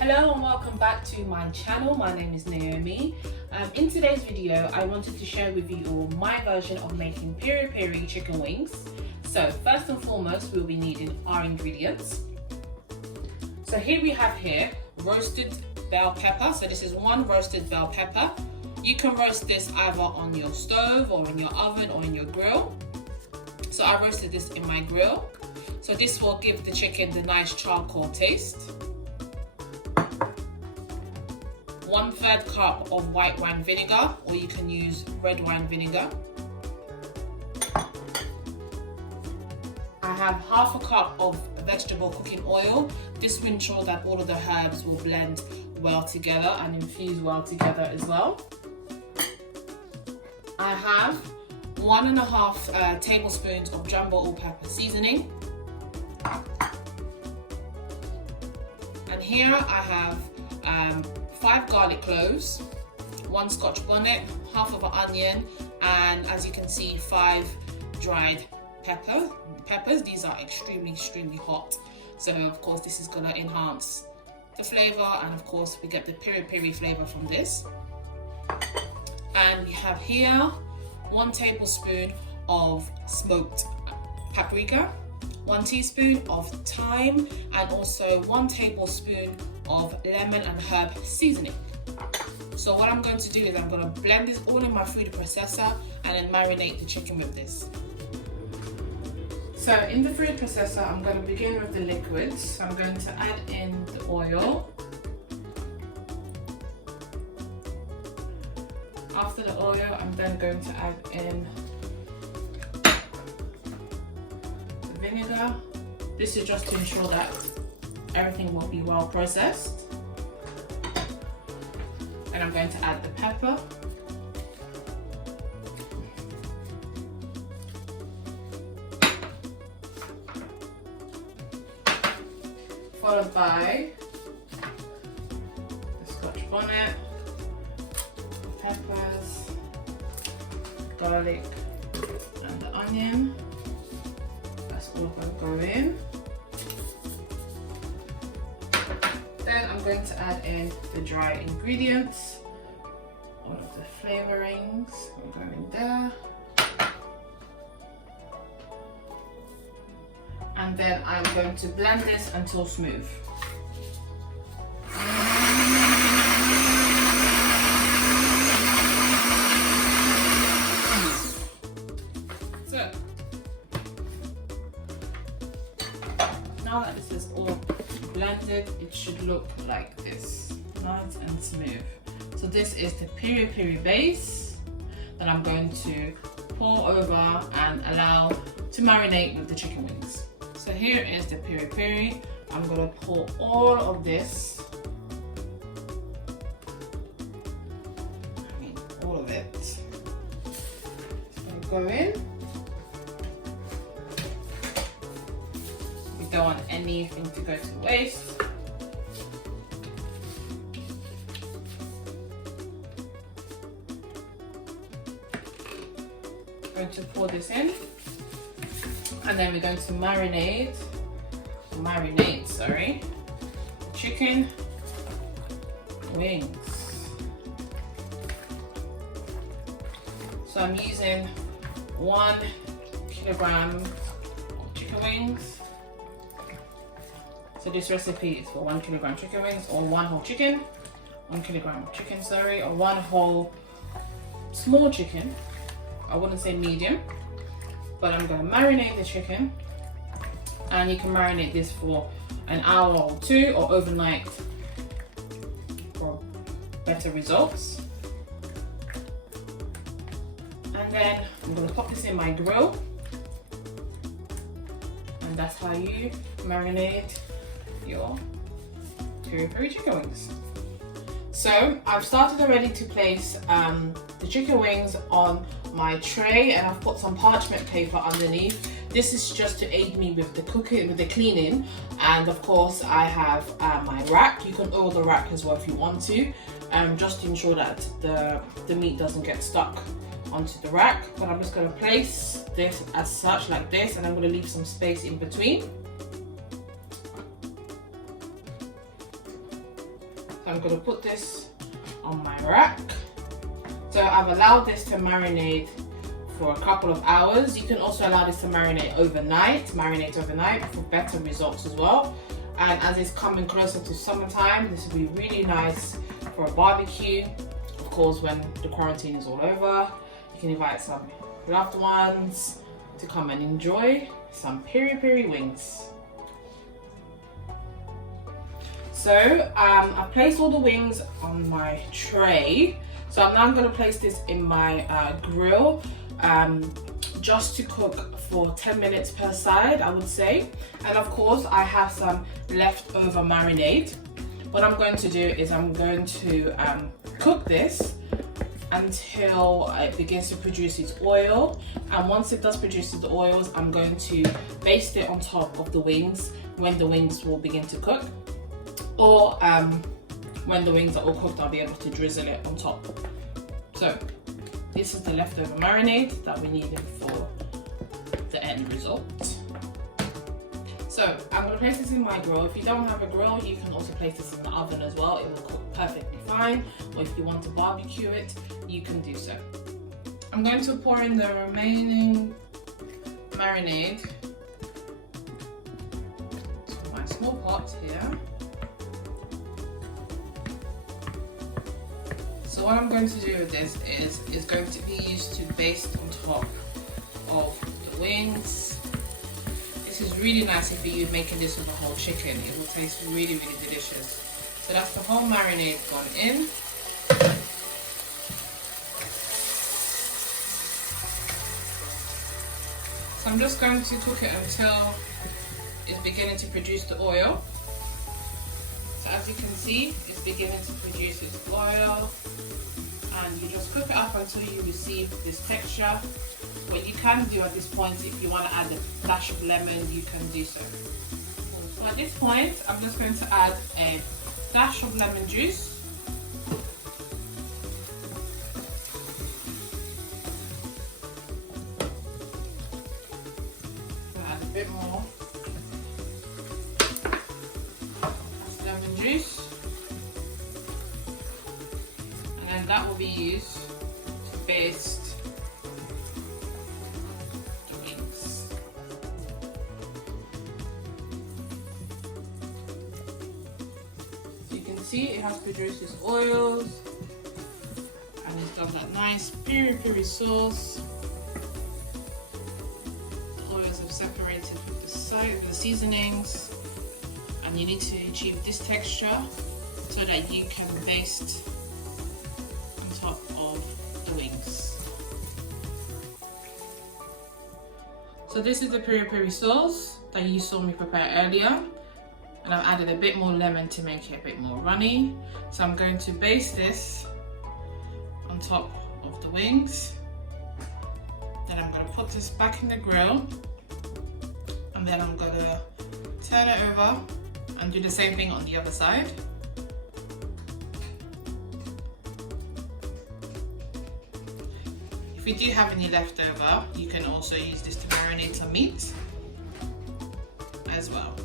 Hello and welcome back to my channel. My name is Naomi. In today's video, I wanted to share with you all my version of making peri-peri chicken wings. So first and foremost, we'll be needing our ingredients. So here we have roasted bell pepper. So this is one roasted bell pepper. You can roast this either on your stove or in your oven or in your grill. So I roasted this in my grill. So this will give the chicken the nice charcoal taste. 1/3 cup of white wine vinegar, or you can use red wine vinegar. I have 1/2 cup of vegetable cooking oil. This will ensure that all of the herbs will blend well together and infuse well together as well. I have 1.5 tablespoons of jumbo all-purpose seasoning. And here I have 5 garlic cloves, 1 scotch bonnet, 1/2 of an onion, and as you can see, 5 dried peppers. These are extremely hot. So of course this is gonna enhance the flavor, and of course we get the peri-peri flavor from this. And we have here 1 tablespoon of smoked paprika, 1 teaspoon of thyme, and also 1 tablespoon of lemon and herb seasoning. So what I'm going to do is I'm going to blend this all in my food processor and then marinate the chicken with this. So in the food processor, I'm going to begin with the liquids. I'm going to add in the oil. After the oil, I'm then going to add in the vinegar. This is just to ensure that everything will be well processed. And I'm going to add the pepper. Followed by the scotch bonnet, peppers, garlic, and the onion. That's all going to go in. Then I'm going to add in the dry ingredients. All of the flavorings will go in there. And then I'm going to blend this until smooth. So, now that this is all blended, it should look like this, nice and smooth. So this is the peri-peri base that I'm going to pour over and allow to marinate with the chicken wings. So here is the peri-peri. I'm going to pour all of this, all of it. It's going to go in. We don't want anything to go to waste. I'm going to pour this in, and then we're going to marinate chicken wings. So I'm using 1 kilogram of chicken wings. So this recipe is for 1 kilogram chicken wings, or 1 whole chicken, 1 kilogram of chicken, or 1 whole small chicken. I wouldn't say medium, but I'm going to marinate the chicken, and you can marinate this for an hour or 2 or overnight for better results. And then I'm going to pop this in my grill, and that's how you marinate your peri-peri chicken wings. So I've started already to place the chicken wings on my tray, and I've put some parchment paper underneath. This is just to aid me with the cooking, with the cleaning, and of course I have my rack. You can oil the rack as well if you want to, just to ensure that the meat doesn't get stuck onto the rack. But I'm just going to place this as such, like this, and I'm going to leave some space in between. I'm going to put this on my rack. So I've allowed this to marinate for a couple of hours. You can also allow this to marinate overnight for better results as well. And as it's coming closer to summertime, this will be really nice for a barbecue. Of course, when the quarantine is all over, you can invite some loved ones to come and enjoy some peri-peri wings. So I've placed all the wings on my tray. So I'm now going to place this in my grill just to cook for 10 minutes per side, I would say. And of course, I have some leftover marinade. What I'm going to do is I'm going to cook this until it begins to produce its oil. And once it does produce its oils, I'm going to baste it on top of the wings when the wings will begin to cook. Or when the wings are all cooked, I'll be able to drizzle it on top. So this is the leftover marinade that we needed for the end result. So I'm going to place this in my grill. If you don't have a grill, you can also place this in the oven as well. It will cook perfectly fine. Or if you want to barbecue it, you can do so. I'm going to pour in the remaining marinade to my small pot here. So what I'm going to do with this is going to be used to baste on top of the wings. This is really nice if you're making this with a whole chicken. It will taste really, really delicious. So that's the whole marinade gone in. So I'm just going to cook it until it's beginning to produce the oil. So as you can see, it's beginning to produce its oil, and you just cook it up until you receive this texture. What you can do at this point, if you want to add a dash of lemon, you can do so. So at this point, I'm just going to add a dash of lemon juice. Add a bit more lemon juice, and then that will be used to baste the wings. So you can see it has produced its oils, and it's got that nice peri-peri sauce. The oils have separated with the side of the seasonings. And you need to achieve this texture so that you can baste on top of the wings. So this is the peri-peri sauce that you saw me prepare earlier, and I've added a bit more lemon to make it a bit more runny. So I'm going to baste this on top of the wings. Then I'm going to put this back in the grill, and then I'm going to turn it over and do the same thing on the other side. If you do have any leftover, you can also use this to marinate some meat as well.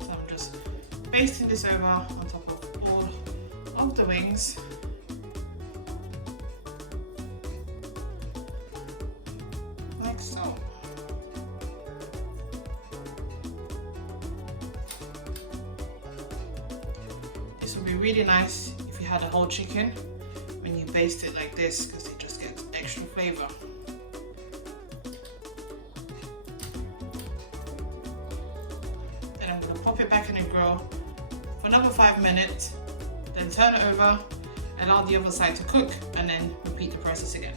So I'm just basting this over on top of all of the wings. Like so. This would be really nice if you had a whole chicken when you baste it like this, because it just gets extra flavor. Then I'm going to pop it back in the grill for another 5 minutes, then turn it over, allow the other side to cook, and then repeat the process again.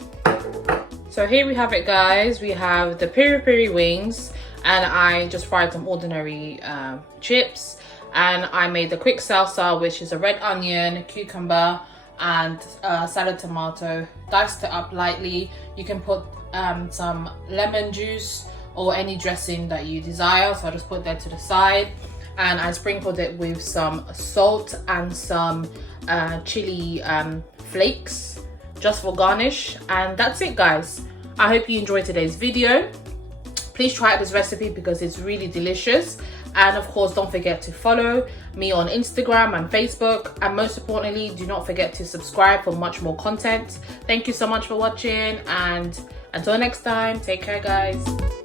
So here we have it, guys. We have the peri-peri wings, and I just fried some ordinary chips. And I made the quick salsa, which is a red onion, cucumber, and salad tomato. Diced it up lightly. You can put some lemon juice or any dressing that you desire. So I just put that to the side. And I sprinkled it with some salt and some chili flakes, just for garnish. And that's it, guys. I hope you enjoyed today's video. Please try out this recipe because it's really delicious. And of course, don't forget to follow me on Instagram and Facebook. And most importantly, do not forget to subscribe for much more content. Thank you so much for watching, and until next time, take care, guys.